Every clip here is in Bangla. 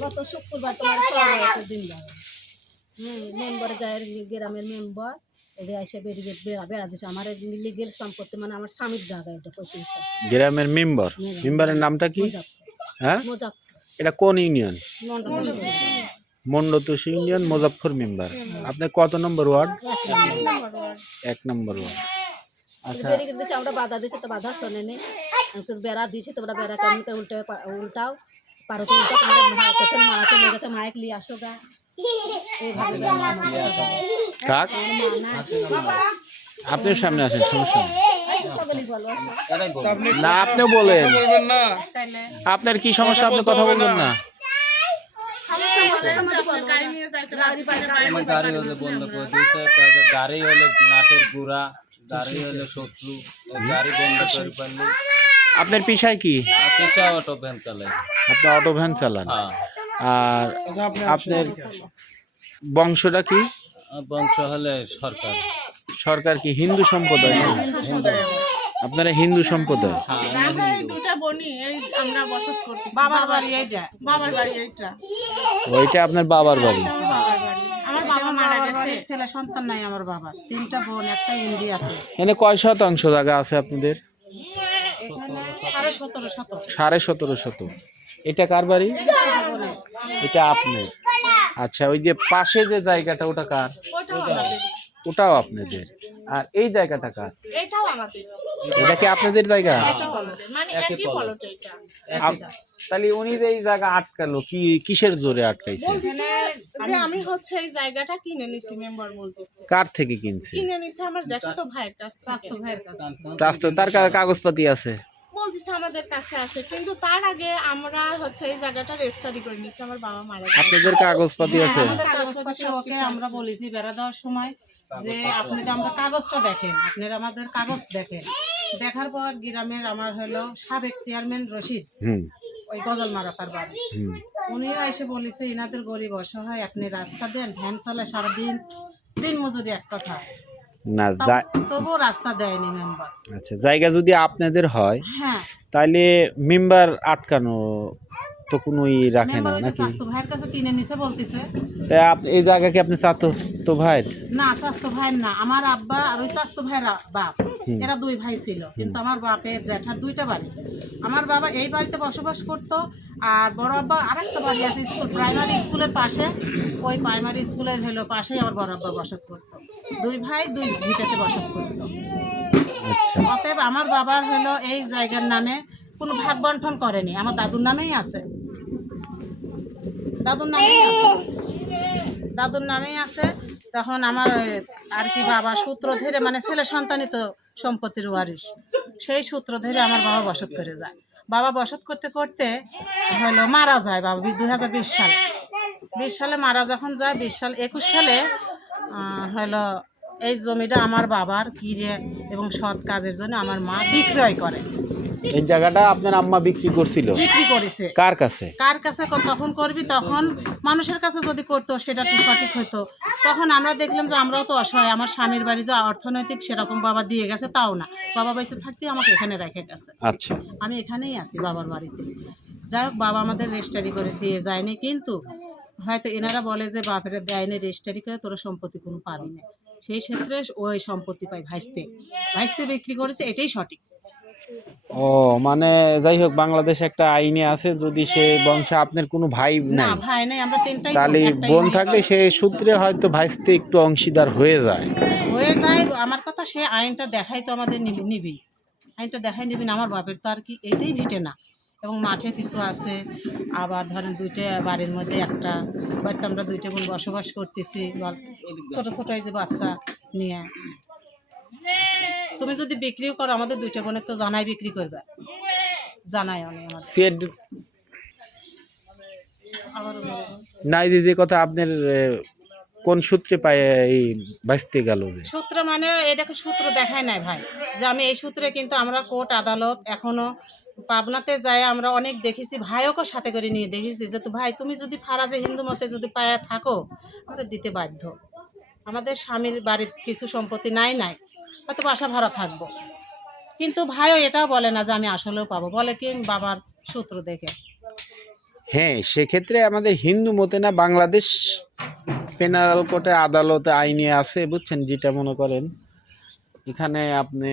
গত শুক্রবার তোমার সবাই দিন যাবে মেম্বার যায় গ্রামের মেম্বার এটা এসে বেরিয়ে বেড়া দিচ্ছে আমার লিগেল সম্পত্তি মানে আমার স্বামীর জায়গা এটা 35 গ্রামের মেম্বার মেম্বারের নামটা কি? হ্যাঁ, এটা কোন ইউনিয়ন? মন্ডতোষ ইউনিয়ন, মুজাফফর মেম্বার। আপনার কত নম্বর ওয়ার্ড? 1 নম্বর ওয়ার্ড। আচ্ছা, আমরা বাধা দিচ্ছি তো বাধা শোনে নেই, বেড়া দিয়েছি তোমরা বেড়া কেমন উল্টাও পারো তো উল্টা তোমার মা চলে গেছে মাইক লিয়ে আসো গা কাক আপনিও সামনে আসেন, সমস্যা নেই। না আপনিও বলেন, আপনার কি সমস্যা, আপনি কথা বলবেন না। গাড়ি হলে বন্ধ করে দিয়েছে, গাড়ি হলে নাটের গুড়া, গাড়ি হলে শত্রু, গাড়ি বন্ধ করে পারলে। আপনার পেশায় কি? পেশা অটো ভ্যান চালাই। আপনি অটো ভ্যান চালান? আর আপনার বংশটা কি? বংশ হলে সরকার। সরকার কি হিন্দু সম্প্রদায়? আপনারা হিন্দু সম্প্রদায়? ওইটা আপনার বাবার বাড়ি? আমার বাবা মারা গেছে, ছেলে সন্তান নাই আমার বাবার, 3টা বোন, একটা ইন্ডিয়াতে। এখানে কয় শতাংশ জায়গা আছে আপনাদের? এখানে 17.5 17.5 শতক। এটা কার বাড়ি? এটা আপনার? আচ্ছা, ওই যে পাশে যে জায়গাটা ওটা কার? ওটাও আপনাদের। আর এই জায়গাটা কার? এটাও আমাদের। এটা কি আপনাদের জায়গা? মানে একই প্লট এটা। তাহলে উনি যে এই জায়গা আটকালো কি কিসের জোরে আটকাইছে? যে আমি হচ্ছে এই জায়গাটা কিনে নিছি, মেম্বার বলতেছে। কার থেকে কিনছে? কিনে নিছে আমার জ্যাঠাতো ভাইয়ের কাছ থেকে। স্বাস্থ্য ভাইয়ের কাছে। রাষ্ট্র তার কাগজপাতি আছে? বলতেছে আমাদের কাছে আছে, কিন্তু তার আগে আমরা হচ্ছে এই জায়গাটা রেজিস্ট্রি করে নিছি, আমার বাবা মারা গেছে। আপনাদের কাগজপাতি আছে? আমাদের কাগজপত্র ওকে আমরা বলেছি বেড়া দেওয়ার সময় যে আপনি তো আমরা কাগজটা দেখেন, আপনারা আমাদের কাগজ দেখেন। দেখার পর গ্রামের আমার হলো সাবেক চেয়ারম্যান রশিদ, ওই গজল মারা তার বাড়ি, উনিও এসে বলেছে ইনাদের গরিব অসহায়, আপনি রাস্তা দেন, ভ্যান চলে সারাদিন, দিন মজুরি এক কথা না, তবুও রাস্তা দেয়নি মেম্বার। আচ্ছা, জায়গা যদি আপনাদের হয় হ্যাঁ, তাহলে মেম্বার আটকানো তো কোনো ই রাখে না মেম্বার নাকি? স্বাস্থ্য ভাইয়ের কাছে কিনে নিছে বলতেছে। তাই এই জায়গা কি আপনি চাতো তো ভাই? না, স্বাস্থ্য ভাইয়ের না, আমার আব্বা আর ওই স্বাস্থ্য ভাইয়ের বাপ, এরা 2 ভাই ছিল, কিন্তু আমার বাপের জ্যাঠার 2টা বাড়ি। আমার বাবা এই বাড়িতে বসবাস করতো, আর বড় আব্বা আরেকটা বাড়ি আছে স্কুল, প্রাইমারি স্কুলের পাশে, ওই প্রাইমারি স্কুলের হলো পাশেই আমার বড় আব্বা বসত করতো। 2 ভাই 2 ভিটাতে বসত করতো। আচ্ছা, অতএব আমার বাবার হলো এই জায়গার নামে কোনো ভাগ বন্টন করেনি, আমার দাদুর নামেই আছে, দাদুর নামেই আছে, দাদুর নামেই আছে। তখন আমার আর কি বাবা সূত্র ধরে, মানে ছেলে সন্তানিত সম্পত্তির ওয়ারিশ, সেই সূত্র ধরে আমার বাবা বসত করে যায়। বাবা বসত করতে করতে হলো মারা যায় বাবা 2020 সালে। 20 সালে মারা যখন যায়, 21 সালে হলো এই জমিটা আমার বাবার কিনে এবং সৎ কাজের জন্য আমার মা বিক্রয় করে। এই জায়গাটা আপনার আম্মা বিক্রি করছিল? বিক্রি করেছে। কার কাছে? কার কাছে তখন করবি, তখন মানুষের কাছে যদি করতো সেটা কি সঠিক হতো? তখন আমরা দেখলাম যে আমরাও তো অসহায়, আমার স্বামীর বাড়ি যে অর্থনৈতিক সেরকম বাবা দিয়ে গেছে তাও না, বাবা বেঁচে থাকতে আমাকে এখানে রেখে গেছে। আচ্ছা, আমি এখানেই আছি বাবার বাড়িতে। যাই হোক, বাবা আমাদের রেজিস্ট্রি করে দিয়ে যায়নি, কিন্তু হয়তো এনারা বলে যে বাপের দেয়নি রেজিস্ট্রি করে, তোরা সম্পত্তি কোনো পাবি না। সেই ক্ষেত্রে ওই সম্পত্তি পাই ভাইস্তে, ভাইস্তে বিক্রি করেছে, এটাই সঠিক। ও মানে যাই হোক, বাংলাদেশ একটা আইনে আছে যদি সে বংশে আপনার কোনো ভাই না, নাই, ভাই নাই, আমরা 3টাই তাহলে বোন থাকলে সে সূত্রে হয়তো ভাইস্তে একটু অংশীদার হয়ে যায়। হয়ে যায়। আমার কথা, সে আইনটা দেখাই তো আমাদের নিবি, আইনটা দেখাই নিবি না। আমার বাপের তো আর কি এইটাই ভিটে না, এবং মাঠে কিছু আছে, আবার ধরেন 2টা বাড়ির মধ্যে একটা বাড়িতে আমরা 2টা বোন বসবাস করতেছি, ছোট ছোট এই যে বাচ্চা নিয়ে। তুমি যদি বিক্রিও করো, আমাদের 2টা বোনের তো জানাই বিক্রি করবে, জানাই অনেক আমাদের। নাই যে কথা আপনার কোন সূত্রে পায় এই বাঁচতে গেল? যে সূত্র মানে এটাকে সূত্র দেখায় নাই ভাই, যে আমি এই সূত্রে, কিন্তু আমরা কোর্ট আদালত এখনো পাবনাতে যায় আমরা অনেক দেখেছি, ভাইওকে সাথে করে নিয়ে দেখেছি যে তো ভাই তুমি যদি ফারাজে হিন্দু মতে যদি পায়া থাকো আমরা দিতে বাধ্য। আমাদের স্বামীর বাড়ির কিছু সম্পত্তি নাই হয়তো বাসা ভাড়া থাকবো, কিন্তু ভাইও এটাও বলে না যে আমি আসলেও পাবো, বলে কি বাবার সূত্র দেখে। হ্যাঁ, সেক্ষেত্রে আমাদের হিন্দু মতে না, বাংলাদেশ পেনাল কোর্টে আদালতে আইনে আছে বুঝছেন, যেটা মনে করেন এখানে আপনি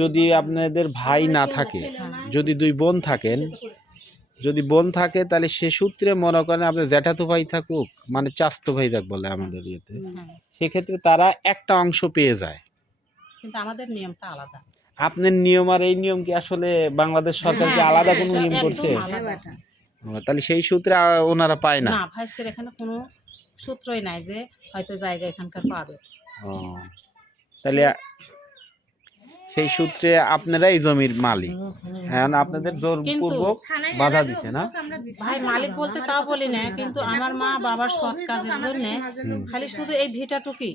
যদি আপনাদের ভাই না থাকে, যদি 2 বোন থাকেন, যদি বোন থাকে তাহলে সে সূত্রে মনে করেন আপনার জ্যাঠাতো ভাই থাকুক, মানে চাস্তো ভাই থাক বলে আমাদের ইয়েতে, সেক্ষেত্রে তারা একটা অংশ পেয়ে যায়। কিন্তু আমাদের নিয়মটা আলাদা। আপনার নিয়ম আর এই নিয়ম কি আসলে বাংলাদেশ সরকার কি আলাদা কোনো নিয়ম করছে? একদম আলাদা। তাহলে সেই সূত্রে ওনারা পায় না। না, ভাইস্তের এখানে কোনো সূত্রই নাই যে হয়তো জায়গা এখানকার পাবে। ও, তাহলে সেই সূত্রে আপনারা এই জমির মালিক, হ্যাঁ, আপনাদের জোরপূর্বক বাধা দিচ্ছে না? ভাই মালিক বলতে তাও বলি না, কিন্তু আমার মা বাবার সৎ কাজের জন্য খালি শুধু এই ভিটাটুকি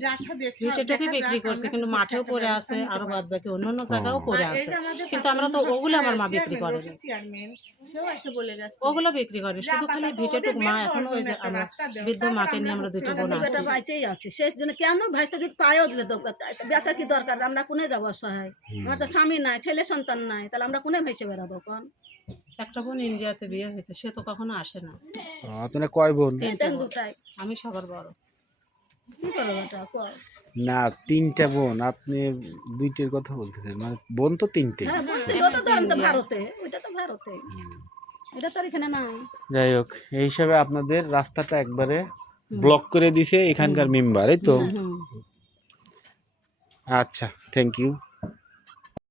বিক্রি করছে, কিন্তু মাঠেও পড়ে আছে, আরো বাদ বাকি অন্যান্য জায়গাও পড়ে আছে, কিন্তু আমরা তো ওগুলো আমার মা বিক্রি করে না, চেয়ারম্যান সেও এসে বলে গেছে ওগুলো বিক্রি করে, শুধু খালি ভিটাটুক মা এখন ওই যে আমরা বৃদ্ধ মাকে নিয়ে আমরা 2টা বোন আছি। বেটা বাইচেই আছে, সেই জন্য কেন ভাইসটা যদি পায়ও দিলে বেচা কি দরকার, আমরা কোনে যাবো অসহায়, আমার তো স্বামী নাই, ছেলে সন্তান নাই, তাহলে আমরা কোনে ভেসে বেড়াবো কোন? একটা বোন ইন্ডিয়াতে বিয়ে হয়েছে, সে তো কখনো আসে না। আপনারা কয় বোন? 3টে বোন। দুটাই আমি সবার বড়। কি করবো বেটা কয়? না, 3টা বোন, আপনি 2টির কথা বলতেছেন, মানে বোন তো 3টে। হ্যাঁ বলতে ও তো ধরেন তো ভারতে, ওইটা তো ভারতে, এটা তো আর এখানে নাই। যাই হোক, এই হিসাবে আপনাদের রাস্তাটা একবারে ব্লক করে দিছে এখানকার মেম্বার, এই তো। আচ্ছা, থ্যাংক ইউ।